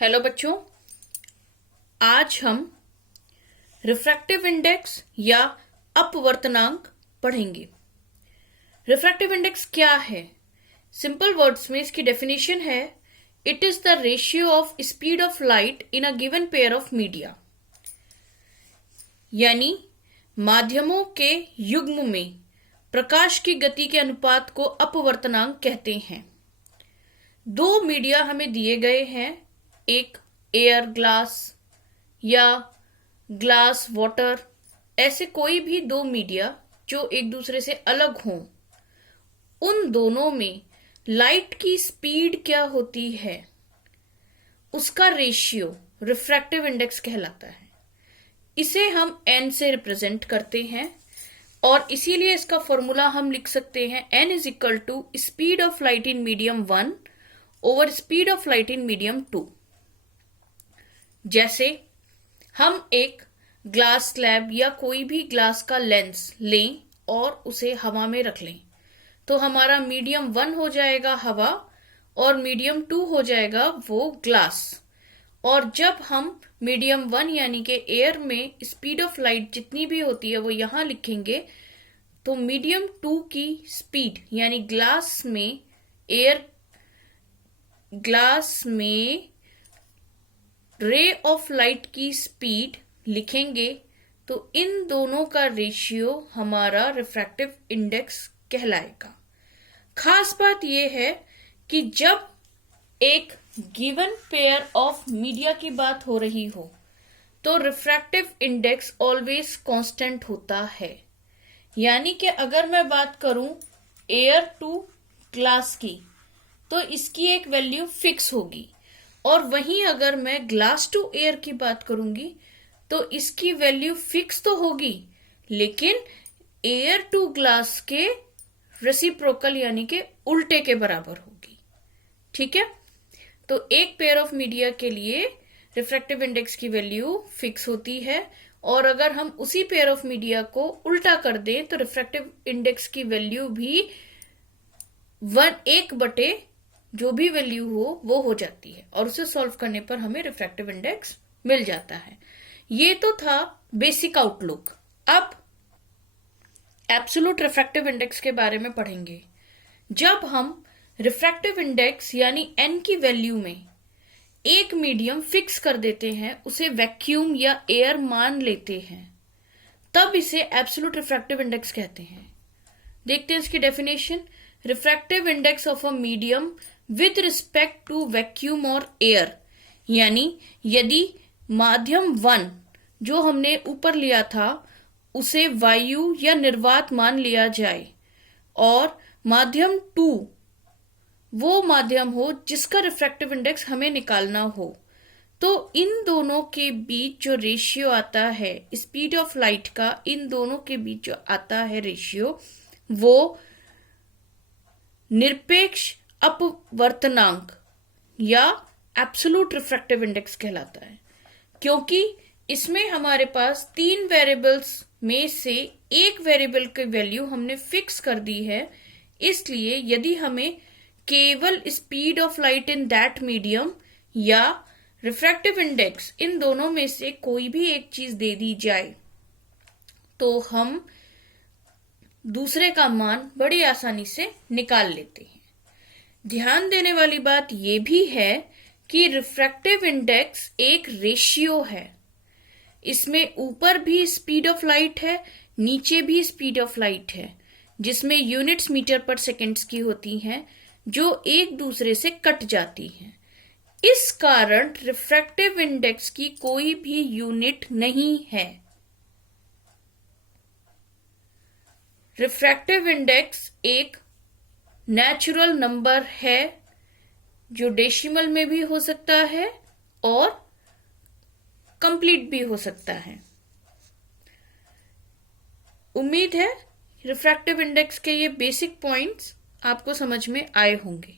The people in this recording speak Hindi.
हेलो बच्चों, आज हम रिफ्रैक्टिव इंडेक्स या अपवर्तनांक पढ़ेंगे। रिफ्रैक्टिव इंडेक्स क्या है? सिंपल वर्ड्स में इसकी डेफिनेशन है, it is the ratio of speed of light in a given pair of media. यानी माध्यमों के युग्म में प्रकाश की गति के अनुपात को अपवर्तनांक कहते हैं। दो मीडिया हमें दिए गए हैं, एक एयर ग्लास या ग्लास वाटर, ऐसे कोई भी दो मीडिया जो एक दूसरे से अलग हों, उन दोनों में लाइट की स्पीड क्या होती है, उसका रेशियो रिफ्रैक्टिव इंडेक्स कहलाता है। इसे हम n से रिप्रेजेंट करते हैं और इसीलिए इसका फॉर्मूला हम लिख सकते हैं, n is equal to speed of light in medium 1 over speed of light in medium 2। जैसे हम एक ग्लास स्लैब या कोई भी ग्लास का लेंस लें और उसे हवा में रख लें, तो हमारा मीडियम 1 हो जाएगा हवा और मीडियम 2 हो जाएगा वो ग्लास। और जब हम मीडियम 1 यानी कि एयर में स्पीड ऑफ लाइट जितनी भी होती है वो यहां लिखेंगे, तो मीडियम 2 की स्पीड यानी ग्लास में रे ऑफ लाइट की स्पीड लिखेंगे, तो इन दोनों का रेशियो हमारा रिफ्रैक्टिव इंडेक्स कहलाएगा। खास बात यह है कि जब एक गिवन पेयर ऑफ मीडिया की बात हो रही हो तो रिफ्रैक्टिव इंडेक्स ऑलवेज कांस्टेंट होता है। यानी कि अगर मैं बात करूं एयर टू ग्लास की, तो इसकी एक वैल्यू फिक्स होगी, और वहीं अगर मैं ग्लास टू एयर की बात करूंगी तो इसकी वैल्यू फिक्स तो होगी, लेकिन एयर टू ग्लास के रेसिप्रोकल यानी कि उल्टे के बराबर होगी। ठीक है, तो एक पेयर ऑफ मीडिया के लिए रिफ्रैक्टिव इंडेक्स की वैल्यू फिक्स होती है, और अगर हम उसी पेयर ऑफ मीडिया को उल्टा कर दें तो रिफ्रैक्टिव इंडेक्स की वैल्यू भी 1/1 जो भी वैल्यू हो वो जाती है, और उसे सॉल्व करने पर हमें रिफ्रैक्टिव इंडेक्स मिल जाता है। ये तो था बेसिक आउटलुक। अब एब्सोल्यूट रिफ्रैक्टिव इंडेक्स के बारे में पढ़ेंगे। जब हम रिफ्रैक्टिव इंडेक्स यानी n की वैल्यू में एक मीडियम फिक्स कर देते हैं, उसे वैक्यूम या एयर मान लेते हैं, तब इसे एब्सोल्यूट रिफ्रैक्टिव इंडेक्स कहते हैं। देखते हैं इसकी definition. Refractive index of a medium with respect to vacuum और एयर, यानी यदि माध्यम 1 जो हमने ऊपर लिया था उसे वायु या निर्वात मान लिया जाए, और माध्यम 2 वो माध्यम हो जिसका रिफ्रैक्टिव इंडेक्स हमें निकालना हो, तो इन दोनों के बीच जो रेशियो आता है स्पीड ऑफ लाइट का, इन दोनों के बीच जो आता है रेशियो, वो निरपेक्ष अपवर्तनांक या एब्सोल्यूट रिफ्रैक्टिव इंडेक्स कहलाता है। क्योंकि इसमें हमारे पास 3 वेरिएबल्स में से एक वेरिएबल की वैल्यू हमने फिक्स कर दी है, इसलिए यदि हमें केवल speed of light in that medium या रिफ्रैक्टिव इंडेक्स इन दोनों में से कोई भी एक चीज दे दी जाए, तो हम दूसरे का मान बड़ी आसानी से निकाल लेते हैं। ध्यान देने वाली बात यह भी है कि रिफ्रैक्टिव इंडेक्स एक रेशियो है। इसमें ऊपर भी स्पीड ऑफ लाइट है, नीचे भी स्पीड ऑफ लाइट है, जिसमें यूनिट्स मीटर पर सेकेंड्स की होती हैं जो एक दूसरे से कट जाती हैं। इस कारण रिफ्रैक्टिव इंडेक्स की कोई भी यूनिट नहीं है। रिफ्रैक्टिव इंडेक्स एक नेचुरल नंबर है जो डेसिमल में भी हो सकता है और कंप्लीट भी हो सकता है। उम्मीद है रिफ्रैक्टिव इंडेक्स के ये बेसिक पॉइंट्स आपको समझ में आए होंगे।